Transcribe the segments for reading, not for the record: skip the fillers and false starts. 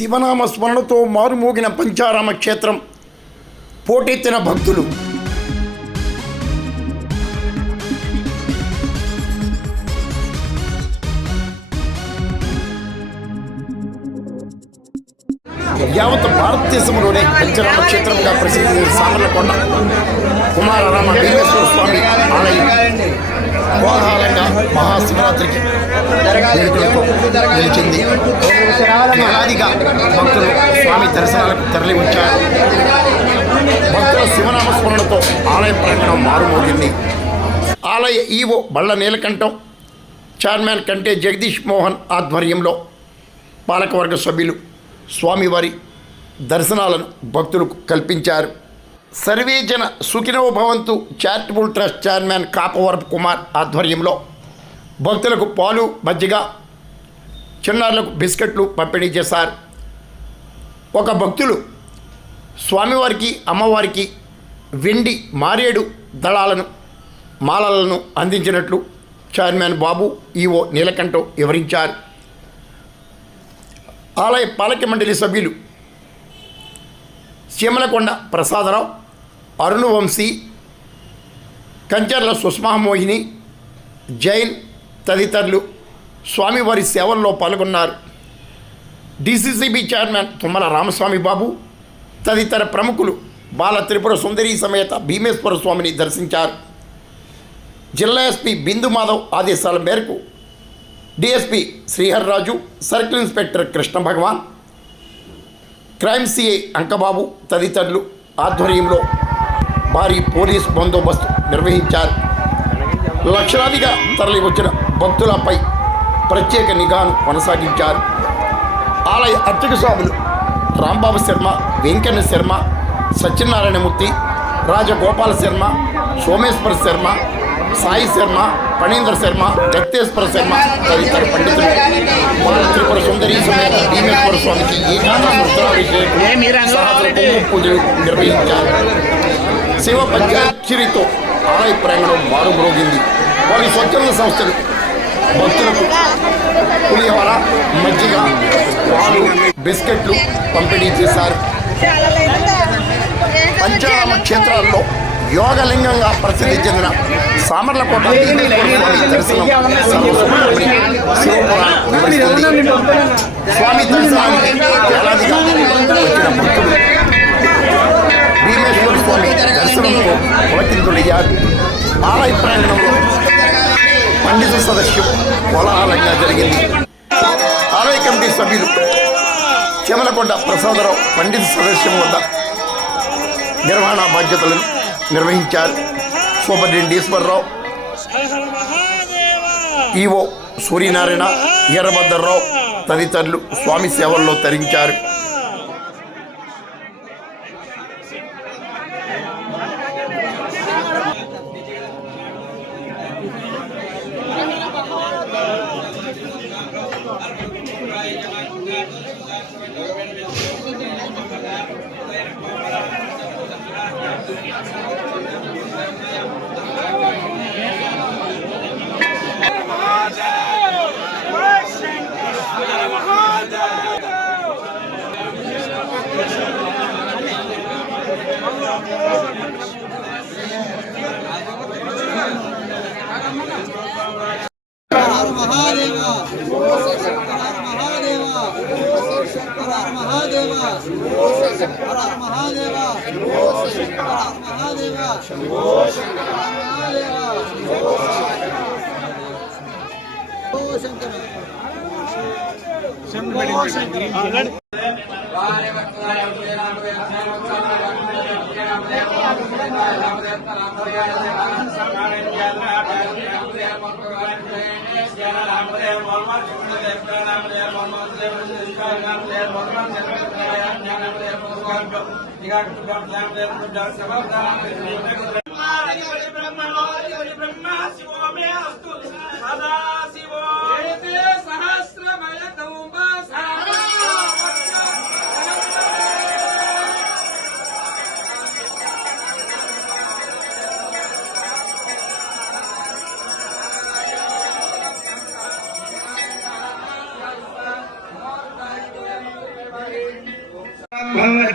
శివనామ స్మరణతో మారుమోగిన పంచారామ క్షేత్రం, పోటెత్తిన భక్తులు. యావత్ భారతదేశంలోనే పంచరామ క్షేత్రంగా ప్రసిద్ధి సామర్లకొండ కుమారరామ భీమేశ్వర స్వామి ఆలయం కోలాహలంగా మహాశివరాత్రికి వేడుకలతో నిలిచింది. వేలాదిగా భక్తులు స్వామి దర్శనాలకు తరలి వచ్చారు. భక్తుల శివనామ స్మరణతో ఆలయ ప్రాంగణం మారుమోగింది. ఆలయ ఈవో బళ్ళ నీలకంఠం, చైర్మన్ కంటే జగదీష్ మోహన్ ఆధ్వర్యంలో పాలకవర్గ సభ్యులు స్వామివారి దర్శనాలను భక్తులకు కల్పించారు. సర్వే జన సుఖినో భవంతు charitable trust chairman Kapavarapu Kumar ఆధ్వర్యంలో భక్తులకు పాలు, మజ్జిగ, చిన్నారులకు బిస్కెట్లు పంపిణీ చేశారు. ఒక భక్తులు స్వామివారికి, అమ్మవారికి వెండి మారేడు దళాలను, మాలలను అందించినట్లు చైర్మన్ బాబు, ఈవో నీలకంఠం వివరించారు. ఆలయ పాలక మండలి సభ్యులు సీమలకొండ ప్రసాదరావు, అరుణ్ వంశీ, కంచర్ల సుష్మామోహిని, జైన్ తదితరులు స్వామివారి సేవల్లో పాల్గొన్నారు. డిసిసిబి చైర్మన్ తుమ్మల రామస్వామి బాబు తదితర ప్రముఖులు బాల త్రిపుర సుందరి సమేత భీమేశ్వర స్వామిని దర్శించారు. జిల్లా ఎస్పీ బిందు మాధవ్ ఆదేశాల మేరకు DSP Sriharraju, circle inspector Krishna Bhagavan, crime CI Ankababu తదితరులు ఆధ్వర్యంలో భారీ పోలీస్ బందోబస్తు నిర్వహించారు. లక్షలాదిగా తరలి వచ్చిన భక్తులపై ప్రత్యేక నిఘాను కొనసాగించారు. ఆలయ అర్చక స్వాములు రాంబాబు శర్మ, వెంకన్న శర్మ, సత్యనారాయణమూర్తి, రాజగోపాల శర్మ, సోమేశ్వర శర్మ, సాయి శర్మ, ఫణీంద్ర శర్మ, దత్తేశ్వర శర్మ తదితర పండితులు బాల త్రిపుర సుందరి సమేత భీమేశ్వర స్వామికి ఏకాదశి పూజలు నిర్వహించారు. శివ పంచాక్షరితో ఆలయ ప్రాంగణం మారుమ్రోగింది. వారి స్వచ్ఛంద సంస్థలు భక్తులకు పులిహోర, మజ్జిగ, పాలు, బిస్కెట్లు పంపిణీ చేశారు. పంచారామ క్షేత్రాల్లో యోగలింగంగా ప్రసిద్ధి చెందిన సామర్లకోట స్వామి దర్శనానికి వేలాదిగా వచ్చిన భక్తులు భీమేశ్వర స్వామి దర్శనంతో పులకింతులయ్యారు. ఆలయ ప్రాంగణంలో పండిత సదస్సు కోలాహలంగా జరిగింది. ఆలయ కమిటీ సభ్యులు చెమలకొండ ప్రసాదరావు పండిత సదస్యం వద్ద నిర్వహణ బాధ్యతలను నిర్వహించారు. సూపరింటెండెంట్ ఈశ్వరరావు, ఈవో సూర్యనారాయణ, ఈరభద్రరావు తదితరులు స్వామి సేవల్లో తరించారు.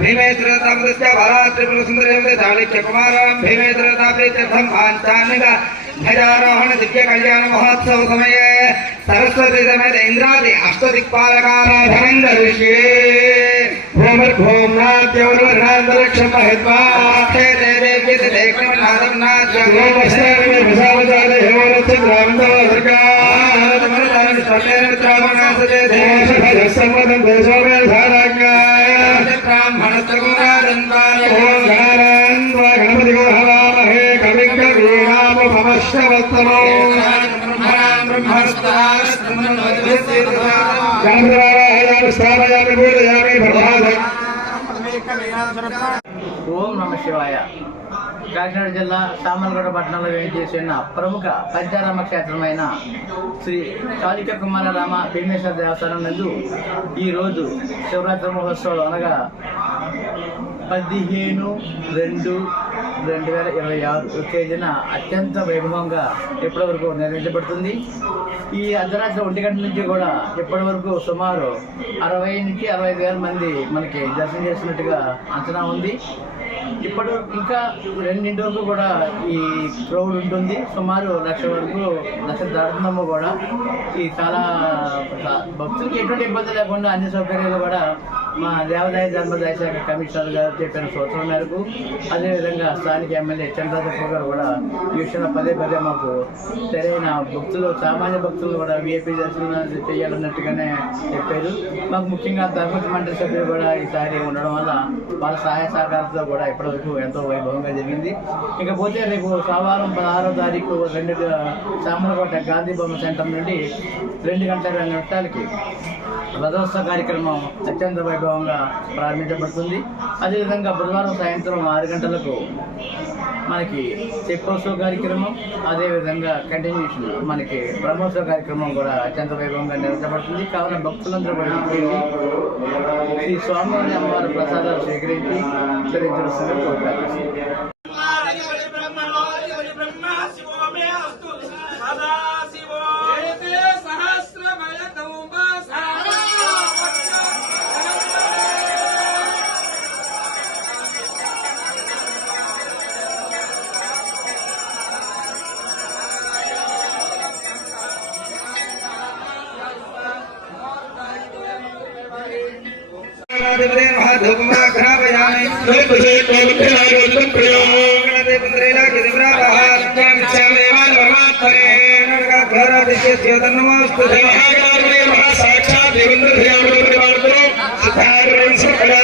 भीमेश्वरतामृतस्य बालात्रिपुरसुन्दरेन्द्र चालिक्यकुमारां भीमेश्वरताप्रीत्यर्थं पाञ्चान्निक ध्वजारोहण दिव्य कल्याण महोत्सव समये सरस्वती समेत इंद्रादि अष्टदिक्पालकाराधनेन्द्र ऋषि भूमिर्भूम्नाद्यवरुणान्तरिक्षं महित्वा ते देवी देवनाथं नाद्य गोमस्तानि विशालजाले हेमरत्नग्रामो दुर्गामृतानि स्वतेन्द्रामनासते देशभजसम्मतं देशोमे धाराज्ञाय ब्राह्मणस्तगुणादन्तानि ओं गणानान्वा गणपतिगो हवामहे कविं कवीनामुपमश्रवत्तमो ఓం నమ శివాయ. కాకినాడ జిల్లా సామర్లగూడ పట్టణంలో వేయించేసిన ప్రముఖ పంచారామ క్షేత్రమైన శ్రీ చాళుక్య కుమారరామ భీమేశ్వర దేవస్థానం నందు ఈరోజు శివరాత్రి మహోత్సవాలు అనగా 15/2/2026 తేదీన అత్యంత వైభవంగా ఇప్పటి వరకు నిర్వహించబడుతుంది. ఈ అర్ధరాత్రి 1 గంటల నుంచి కూడా ఇప్పటి వరకు సుమారు 60 నుంచి 65,000 మంది మనకి దర్శనం చేసినట్టుగా అంచనా ఉంది. ఇప్పుడు ఇంకా 2 వరకు కూడా ఈ క్రౌడ్ ఉంటుంది. సుమారు 1,00,000 వరకు 1,00,000 దాటుతున్నాము కూడా. ఈ చాలా భక్తులకి ఎటువంటి ఇబ్బంది లేకుండా అన్ని సౌకర్యాలు కూడా మా దేవాదాయ ధర్మదాయ శాఖ కమిషనర్ గారు చెప్పిన సూచన మేరకు, అదేవిధంగా స్థానిక ఎమ్మెల్యే చంద్రశేఖర్ గారు కూడా ఈ విషయంలో పదే మాకు సరైన భక్తులు, సామాన్య భక్తులు కూడా విఐపీ దర్శనం చేయాలన్నట్టుగానే చెప్పారు. మాకు ముఖ్యంగా ధర్మతి మండలి సభ్యులు కూడా ఈసారి ఉండడం వల్ల వాళ్ళ సహాయ సహకారంతో కూడా ఇప్పటివరకు ఎంతో వైభవంగా జరిగింది. ఇకపోతే రేపు సోమవారం 16వ తారీఖు సామర్లకోట గాంధీ బొమ్మ సెంటర్ నుండి 2 గంటల 20 నిమిషాలకి రథోత్సవ కార్యక్రమం అత్యంత వైభవంగా ప్రారంభించబడుతుంది. అదేవిధంగా బుధవారం సాయంత్రం 6 గంటలకు మనకి తెప్పోత్సవ కార్యక్రమం, అదేవిధంగా కంటిన్యూషన్ మనకి బ్రహ్మోత్సవ కార్యక్రమం కూడా అత్యంత వైభవంగా నిర్వహించబడుతుంది. కావున భక్తులందరూ కూడా శ్రీ స్వామివారి అమ్మవారి ప్రసాదాలు స్వీకరించి ధరించవలసిందిగా కోరుతున్నాను. साक्षात